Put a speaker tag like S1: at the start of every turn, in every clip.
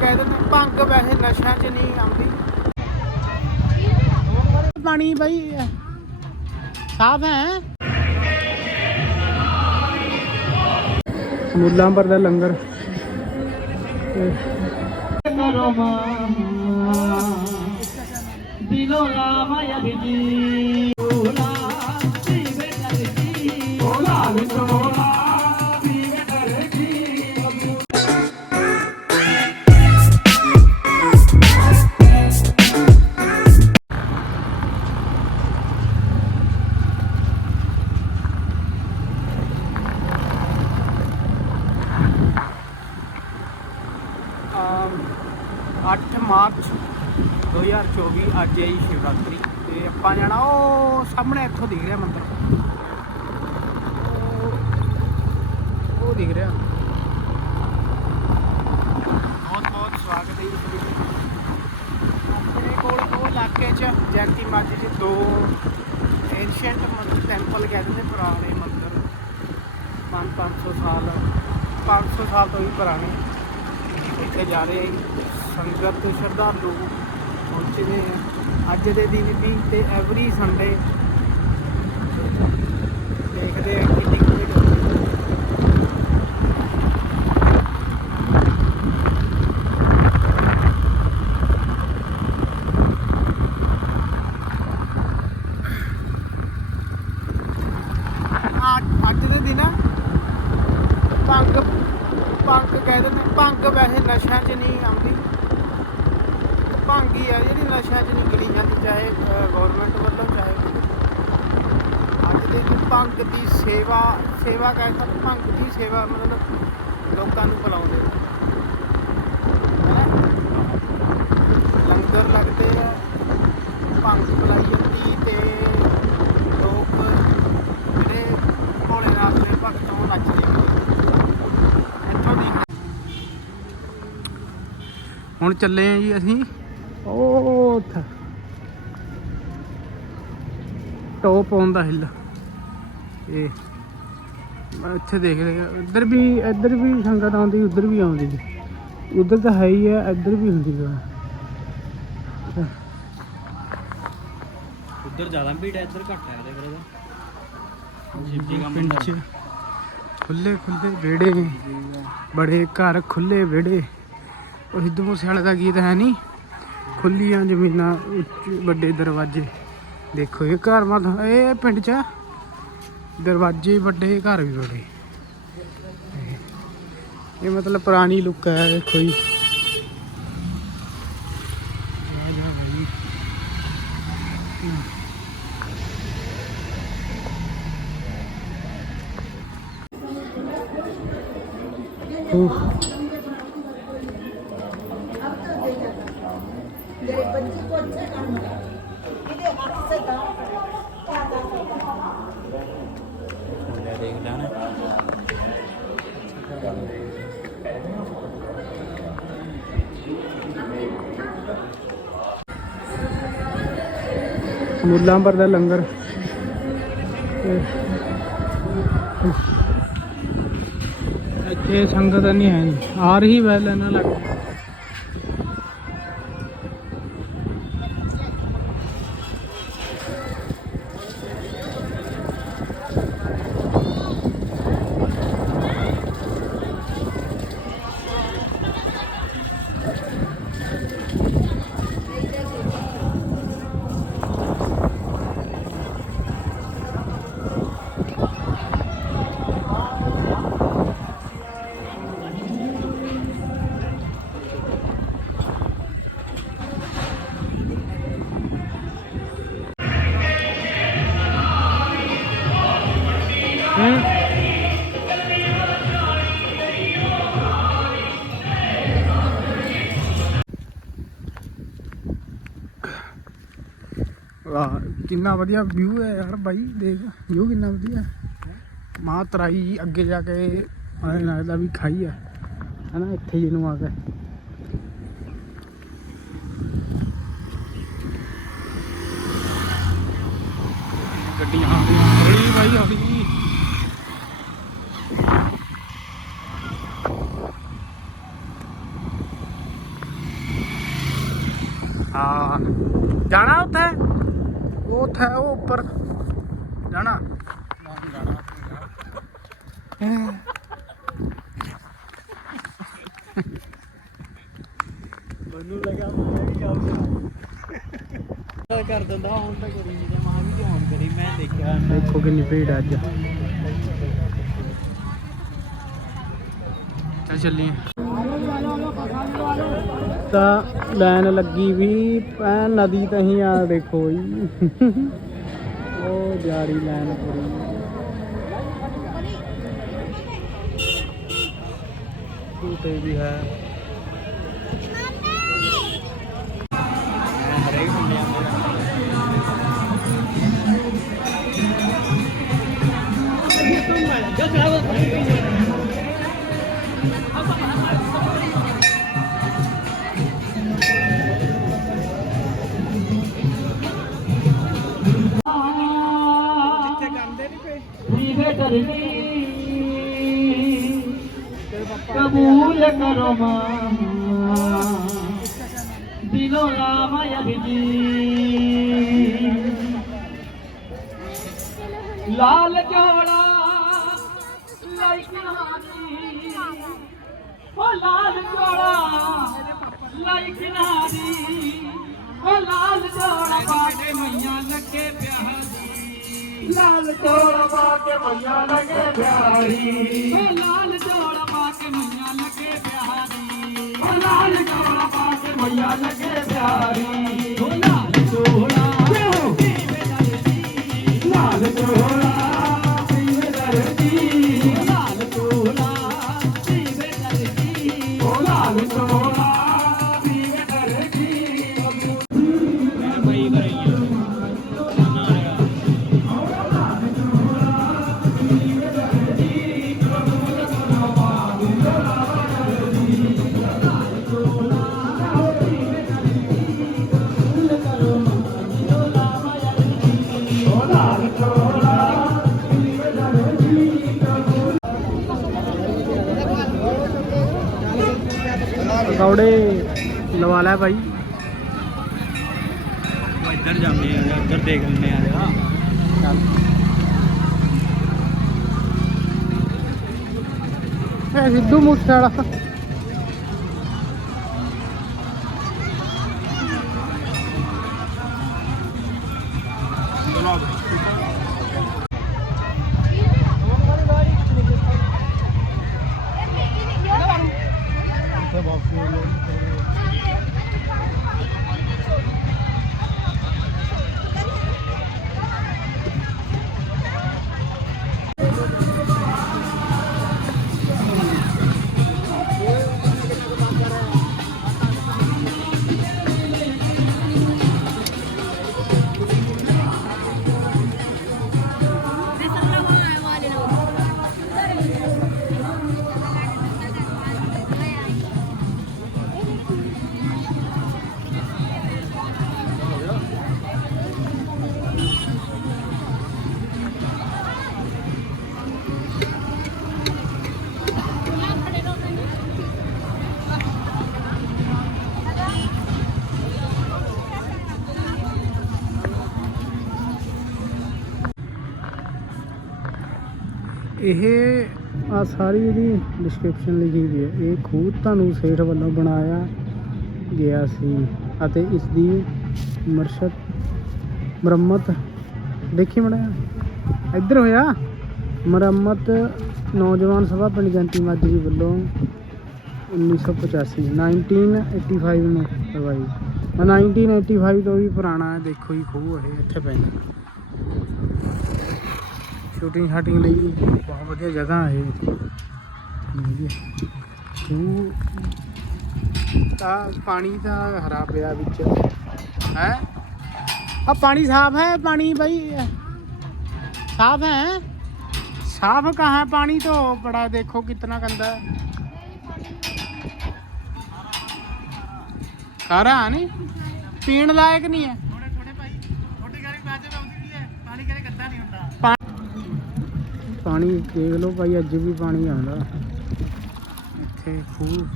S1: ਕਹਿ ਦਿੰਦੇ ਭੰਗ ਵੈਸੇ ਨਸ਼ਿਆਂ 'ਚ ਨਹੀਂ ਆਉਂਦੀ। ਪਾਣੀ ਬਾਈ ਸਾਫ਼ ਹੈ? ਮੁੱਲਾਂਪਰ ਦਾ ਲੰਗਰ।
S2: ਦਿਲੋਂ ਲਾਵਾਂ ਅਭਿਜੀ ਓਲਾ
S1: ਹੈ ਜੀ ਸ਼ਿਵਰਾਤਰੀ ਤੇ ਆਪਾਂ ਜਾਣਾ ਉਹ ਸਾਹਮਣੇ ਇੱਥੋਂ ਦਿਖ ਰਿਹਾ ਮੰਦਿਰ। ਉਹ- ਉਹ ਦਿਖ ਰਿਹਾ। ਬਹੁਤ ਬਹੁਤ ਸਵਾਗਤ ਹੈ ਜੀ ਆਪਣੇ ਕੋਲ ਉਹ ਇਲਾਕੇ 'ਚ ਜੈਂਤੀ ਮਾਜੀ 'ਚ ਦੋ ਐਂਸ਼ੀਅੰਟ ਮੰਦਰ ਟੈਂਪਲ ਕਹਿੰਦੇ ਨੇ ਪੁਰਾਣੇ ਮੰਦਰ। 5-500 ਸਾਲ 500 ਸਾਲ ਤੋਂ ਵੀ ਪੁਰਾਣੇ। ਇੱਥੇ ਜਾ ਰਹੇ ਆ ਜੀ। ਸੰਗਤ ਤੇ ਸ਼ਰਧਾਲੂ। ਪਹੁੰਚਦੇ ਆ। ਅੱਜ ਦੇ ਦਿਨ ਵੀ ਤੇ ਐਵਰੀ ਸੰਡੇ ਦੇਖਦੇ ਆ ਕਿੰਨੀ ਕੁ ਭੀੜ ਹੁੰਦੀ ਹੈ। ਅੱਜ- ਅੱਜ ਦੇ ਦਿਨ ਭੰਗ ਭੰਗ ਕਹਿ ਦਿੰਦੇ ਭੰਗ ਵੈਸੇ ਨਸ਼ਿਆਂ 'ਚ ਨਹੀਂ ਆਉਂਦੀ ਭੰਗ ਹੀ ਆ ਜਿਹੜੀ ਨਸ਼ਿਆਂ 'ਚ ਨਹੀਂ ਗਿਣੀ ਜਾਂਦੀ ਚਾਹੇ ਗਵਰਨਮੈਂਟ ਵੱਲੋਂ ਚਾਹੇ ਅੱਜ ਭੰਗ ਦੀ ਸੇਵਾ ਸੇਵਾ ਕਹਿ ਸਕਦੇ ਭੰਗ ਦੀ ਸੇਵਾ ਮਤਲਬ ਲੋਕਾਂ ਨੂੰ ਬੁਲਾਉਂਦੇ ਲੰਗਰ ਲੱਗਦੇ ਆ ਭੰਗ ਬੁਲਾਈ ਜਾਂਦੀ ਤੇ ਲੋਕ ਜਿਹੜੇ ਭੋਲੇਨਾਥ ਦੇ ਭਗਤ ਉਹ ਨੱਚਦੇ ਇੱਥੋਂ ਦੀ ਹੁਣ ਚੱਲੇ ਆ ਜੀ ਅਸੀਂ। ਉਹ ਉੱਥੇ। Top on hill. ਇੱਥੇ ਦੇਖ ਰਿਹਾ ਇੱਧਰ ਵੀ ਇੱਧਰ ਵੀ ਸੰਗਤ ਆਉਂਦੀ ਉੱਧਰ ਵੀ ਆਉਂਦੀ। ਉੱਧਰ ਤਾਂ ਹੈ ਹੀ ਹੈ ਇੱਧਰ ਵੀ ਹੁੰਦੀ ਹੈ
S2: ਉਧਰ ਜ਼ਿਆਦਾ ਭੀੜ ਹੈ ਇੱਧਰ ਘੱਟ ਹੈ ਇਹਦੇ
S1: ਪਿੰਡ 'ਚ। ਖੁੱਲੇ ਖੁੱਲੇ ਵਿਹੜੇ ਬੜੇ ਘਰ ਖੁੱਲੇ ਵਿਹੜੇ। ਉਹ ਸਿੱਧੂ ਮੂਸੇਵਾਲੇ ਦਾ ਗੀਤ ਹੈ ਨਹੀਂ ਖੁੱਲੀਆਂ ਜ਼ਮੀਨਾਂ ਉੱਚ ਵੱਡੇ ਦਰਵਾਜ਼ੇ। ਦੇਖੋ ਇਹ ਘਰ ਮਾ ਇਹ ਪਿੰਡ 'ਚ ਆ। ਦਰਵਾਜ਼ੇ ਵੱਡੇ ਘਰ ਵੀ ਬੜੇ ਇਹ ਮਤਲਬ ਪੁਰਾਣੀ ਲੁੱਕ ਹੈ ਦੇਖੋ ਜੀ। ਆ ਜਾ ਭਾਈ Uf.
S2: ਮੁੰਡਾ ਦੇਖ ਲੈਣਾ
S1: ਮੁੱਲਾਂਪਰ ਦਾ ਲੰਗਰ। ਇੱਥੇ ਸੰਗਤ ਨਹੀਂ ਹੈ ਜੀ। ਆ ਰਹੀ ਵੈਲ ਇਹਨਾਂ ਲੱਗ ਵਾਹ ਕਿੰਨਾ ਵਧੀਆ ਵਿਊ ਹੈ ਯਾਰ ਬਾਈ ਦੇਖ ਵਿਊ ਕਿੰਨਾ ਵਧੀਆ। ਮਾਂ ਤਰਾਈ ਅੱਗੇ ਜਾ ਕੇ ਐਂ ਲੱਗਦਾ ਵੀ ਖਾਈ ਆ। ਹਨਾ ਇੱਥੇ ਜਿਹਨੂੰ ਆ ਕੇ। ਗੱਡੀਆਂ ਹੌਲੀ ਬਾਈ ਹੌਲੀ ਜਾਣਾ ਉੱਥੇ? ਉਹ ਉੱਥੇ ਉਹ ਉੱਪਰ। ਜਾਣਾ।
S2: ਮੈਨੂੰ ਲੱਗਾ ਮੈਂ ਵੀ ਆਉਂਗਾ ਕਰ ਦਿੰਦਾ ਹੁਣ ਤਾਂ ਕਰੀ ਨਹੀਂ ਤੇ ਮਾਂ ਵੀ ਕਿਉਂ ਕਰੀ ਮੈਂ ਦੇਖਿਆ
S1: ਦੇਖੋ ਕਿੰਨੀ ਭੀੜ ਹੈ ਅੱਜ। ਚੱਲ ਚੱਲੀਏ। ਤਾਂ ਲਾਈਨ ਲੱਗੀ ਵੀ, ਐ ਨਦੀ ਤਹੀਂ ਆ ਦੇਖੋ ਜੀ। ਉਹ ਜਾਰੀ ਲਾਈਨ ਪੂਰੀ। ਝੂਟੇ ਵੀ ਹੈ।
S2: ਹਰੇਕ ਮੁੰਡੇ ਆਉਂਦੇ
S1: ਜਿੱਥੇ बिलोड़ी लाल
S2: चोड़ा लख नालो लख न लाल बाटे मैया लगे प्यारी। लाल जोड़ा बाटे मैया लगे प्यारी। लाल चोड़ा ਲਾਲ ਜੋੜਾ ਪਾ ਕੇ ਮਈਆਂ ਲੱਗੇ ਪਿਆਰੀ। ਓ ਲਾਲ
S1: ਲੈ ਭਾਈ
S2: ਇੱਧਰ ਜਾਂਦੇ ਆ ਉੱਧਰ ਦੇਖ ਲੈਂਦੇ ਆ ਜਰਾ
S1: ਇਹ ਸਿੱਧੂ ਮੂਸੇ ਵਾਲਾ ਇਹ ਆ ਸਾਰੀ ਜਿਹੜੀ ਡਿਸਕ੍ਰਿਪਸ਼ਨ ਲਿਖੀ ਹੋਈ ਹੈ, ਇਹ ਖੂਹ ਤੁਹਾਨੂੰ ਸੇਠ ਵੱਲੋਂ ਬਣਾਇਆ ਗਿਆ ਸੀ ਅਤੇ ਇਸ ਦੀ ਮਰਸ਼ਦ ਮੁਰੰਮਤ, ਦੇਖੀ ਮੜਿਆ, ਇੱਧਰ ਹੋਇਆ? ਮੁਰੰਮਤ ਨੌਜਵਾਨ ਸਭਾ ਪਿੰਡ ਜੰਤੀ ਮਾਜਰੀ ਵੱਲੋਂ 1985 1985 ਨੂੰ ਕਰਵਾਈ। ਆਹ 1985 ਤੋਂ ਵੀ ਪੁਰਾਣਾ ਹੈ ਦੇਖੋ ਜੀ ਖੂਹ ਇਹ ਇੱਥੇ ਪੈਂਦਾ। ਸ਼ੂਟਿੰਗ ਸ਼ਾਟਿੰਗ ਲਈ ਬਹੁਤ ਵਧੀਆ ਜਗ੍ਹਾ ਹੈ ਤੂੰ ਤਾਂ ਪਾਣੀ ਦਾ ਹਰਾ ਪਿਆ ਵਿੱਚ। ਹੈ? ਆ ਪਾਣੀ ਸਾਫ਼ ਹੈ ਪਾਣੀ ਬਈ? ਸਾਫ਼ ਹੈ? ਸਾਫ਼ ਹੈ ਪਾਣੀ ਤੋਂ? ਬੜਾ ਦੇਖੋ ਕਿੰਨਾ ਗੰਦਾ ਹੈ। ਸਾਰਾ ਨਹੀਂ? ਪੀਣ ਲਾਇਕ ਨਹੀਂ ਹੈ। ਪਾਣੀ ਦੇਖ ਲਓ ਭਾਈ, ਅੱਜ ਵੀ ਪਾਣੀ ਆਉਂਦਾ। ਇੱਥੇ ਖੂਹ।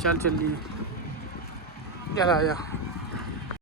S1: ਚੱਲ ਚੱਲੀ ਚੱਲ ਆ ਜਾ।